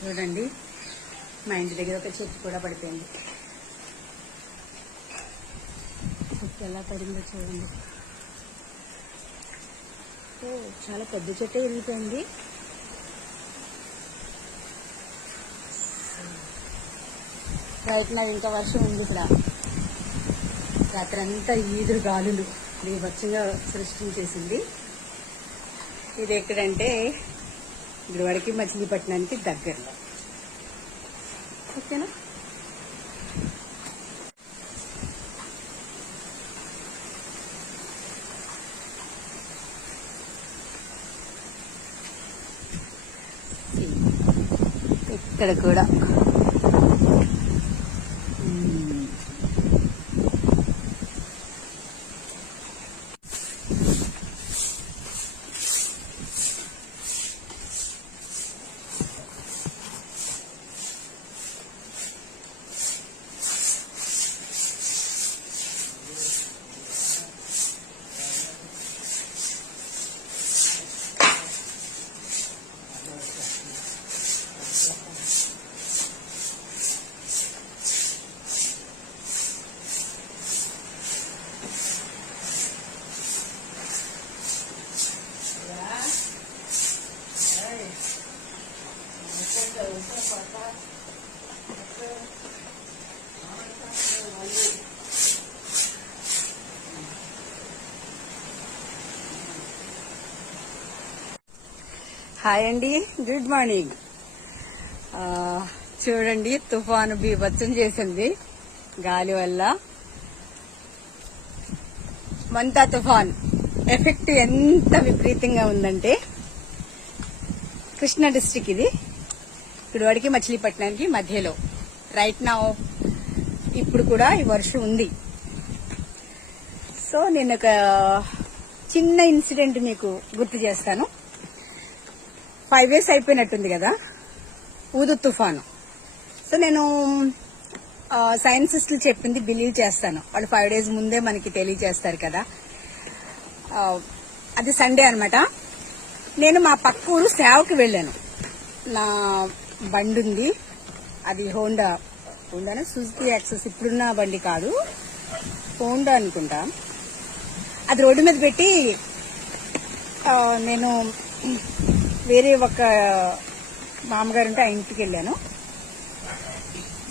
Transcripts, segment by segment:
చూడండి, మా ఇంటి దగ్గర ఒక చెట్టు కూడా పడిపోయింది. చెట్టు ఎలా పడిందో చూడండి. చాలా పెద్ద చెట్టే విరిగిపోయింది. రైట్ నా ఇంకా వర్షం ఉంది. ఇక్కడ రాత్రి అంతా ఈదురు గాలులు బీభత్సంగా సృష్టించేసింది. ఇది ఎక్కడంటే గుడివాడకి మచిలీపట్నానికి దగ్గరలో. ఓకేనా? ఇక్కడ కూడా హాయ్ అండి, గుడ్ మార్నింగ్. చూడండి, తుఫాను బీభత్సం చేసింది గాలి వల్ల. మంతా తుఫాన్ ఎఫెక్ట్ ఎంత విపరీతంగా ఉందంటే, కృష్ణా డిస్ట్రిక్ట్ ఇది, గుడివాడకి మచిలీపట్నానికి మధ్యలో. రైట్ నౌ ఇప్పుడు కూడా ఈ వర్షం ఉంది. సో నేను ఒక చిన్న ఇన్సిడెంట్ మీకు గుర్తు చేస్తాను. 5 years అయిపోయినట్టుంది కదా ఊదు తుఫాను. సో నేను సైంటిస్టులు చెప్పింది బిలీవ్ చేస్తాను. వాళ్ళు 5 days ముందే మనకి తెలియజేస్తారు కదా. అది సండే అనమాట. నేను మా పక్క ఊరు సేవకి వెళ్ళాను. నా బండి ఉంది, అది హోండానా సుజుకి యాక్సెస్, ఇప్పుడున్న బండి కాదు, హోండా అనుకుంటా. అది రోడ్డు మీద పెట్టి నేను వేరే ఒక మామగారు ఉంటే ఆ ఇంటికి వెళ్ళాను.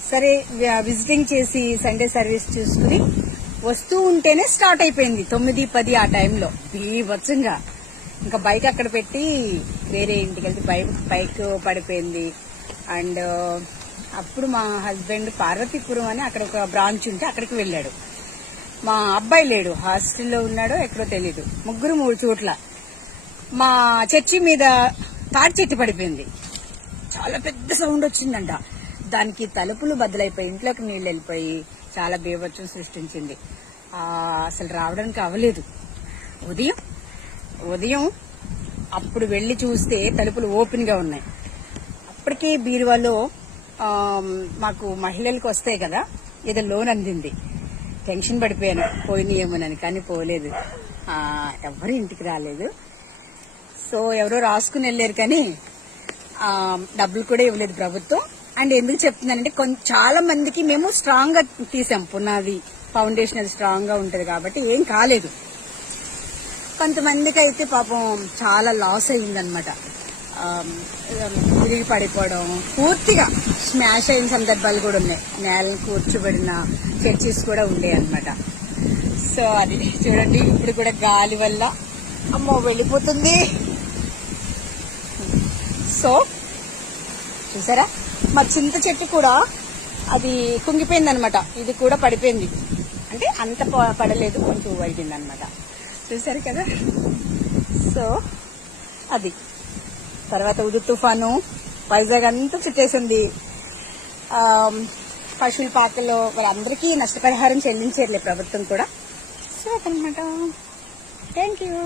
సరే విజిటింగ్ చేసి సండే సర్వీస్ చూసుకుని వస్తూ ఉంటేనే స్టార్ట్ అయిపోయింది 9-10 ఆ టైంలో బీభత్సంగా. ఇంకా బైక్ అక్కడ పెట్టి వేరే ఇంటికి వెళ్తే బైక్ పడిపోయింది. అండ్ అప్పుడు మా హస్బెండ్ పార్వతీపురం అని అక్కడ ఒక బ్రాంచ్ ఉంటే అక్కడికి వెళ్ళాడు. మా అబ్బాయి లేడు, హాస్టల్లో ఉన్నాడో ఎక్కడో తెలీదు. 3 చోట్ల. మా చర్చి మీద తాటి చెట్టు పడిపోయింది. చాలా పెద్ద సౌండ్ వచ్చిందంట. దానికి తలుపులు బద్దలైపోయి ఇంట్లోకి నీళ్లు వెళ్ళిపోయి చాలా బీభత్సం సృష్టించింది. అసలు రావడానికి అవ్వలేదు. ఉదయం అప్పుడు వెళ్లి చూస్తే తలుపులు ఓపెన్ గా ఉన్నాయి. అప్పటికే బీరువాలో మాకు మహిళలకు వస్తాయి కదా, ఏదో లోన్ అందింది. టెన్షన్ పడిపోయాను పోయినాయేమోనని, కానీ పోలేదు. ఎవరు ఇంటికి రాలేదు. సో ఎవరో రాసుకుని వెళ్ళారు, కానీ డబ్బులు కూడా ఇవ్వలేదు ప్రభుత్వం. అండ్ ఎందుకు చెప్తున్నానంటే, చాలా మందికి మేము స్ట్రాంగ్ గా తీసాం, పునాది ఫౌండేషన్ అది స్ట్రాంగ్ గా ఉంటది కాబట్టి ఏం కాలేదు. కొంతమందికి అయితే పాపం చాలా లాస్ అయ్యిందనమాట. తిరిగి పడిపోవడం, పూర్తిగా స్మాష్ అయిన సందర్భాలు కూడా ఉన్నాయి. నేలను కూర్చోబడిన చర్చెస్ కూడా ఉండే అనమాట. సో అది చూడండి, ఇప్పుడు కూడా గాలి వల్ల అమ్మో వెళ్ళిపోతుంది. సో చూసారా, మా చింత చెట్టు కూడా అది కుంగిపోయింది అనమాట. ఇది కూడా పడిపోయింది, అంటే అంత పడలేదు, కొంచెం వైడింది అనమాట. చూసారు కదా. సో అది తర్వాత ఉదు తుఫాను వైజాగ్ అంతా చుట్టేసింది. పశువుల పాకల్లో వాళ్ళందరికీ నష్టపరిహారం చెల్లించేర్లే ప్రభుత్వం కూడా. సో అదనమాట. Thank you.